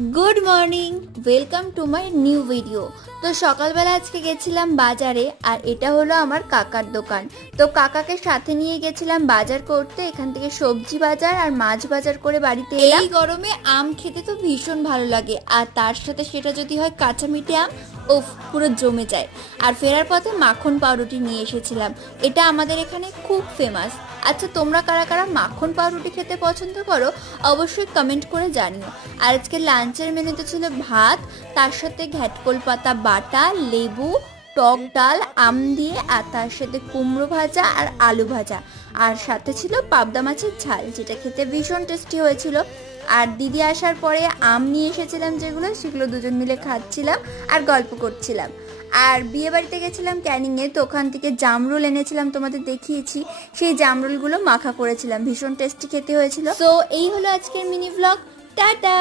Good morning welcome to my new video. তো সকালবেলা আজকে গেছিলাম বাজারে, আর এটা হলো আমার কাকার দোকান। তো কাকাকে সাথে নিয়ে গেছিলাম বাজার করতে। এখান থেকে সবজি বাজার আর মাছ বাজার করে বাড়িতে এলাম। এই গরমে আম খেতে তো ভীষণ ভালো লাগে, আর তার সাথে সেটা যদি হয় কাঁচা মিঠে আম, ওফ পুরো জমে যায়। আর ফেরার পথে মাখন পাউরুটি নিয়ে এসেছিলাম, এটা আমাদের এখানে খুব ফেমাস। আচ্ছা, তোমরা কারা কারা মাখন পাউরুটি খেতে পছন্দ করো অবশ্যই কমেন্ট করে জানিও। আর আজকে লাঞ্চের মেনুতে ছিল ভাত, তার সাথে ঘ্যাটকোল পাতা বাটা, লেবু, টক ডাল আম দিয়ে, আর তার সাথে কুমড়ো ভাজা আর আলু ভাজা, আর সাথে ছিল পাবদা মাছের ঝাল, যেটা খেতে ভীষণ টেস্টি হয়েছিল। আর দিদি আসার পরে আম নিয়ে এসেছিলাম, সেগুলো দুজন মিলে খাচ্ছিলাম আর গল্প করছিলাম। আর বিয়ে বাড়িতে গেছিলাম ক্যানিংয়ে, তো ওখান থেকে জামরুল এনেছিলাম, তোমাদের দেখিয়েছি। সেই জামরুলগুলো মাখা করেছিলাম, ভীষণ টেস্টি খেতে হয়েছিল। তো এই হলো আজকের মিনি ব্লগ। টাটা।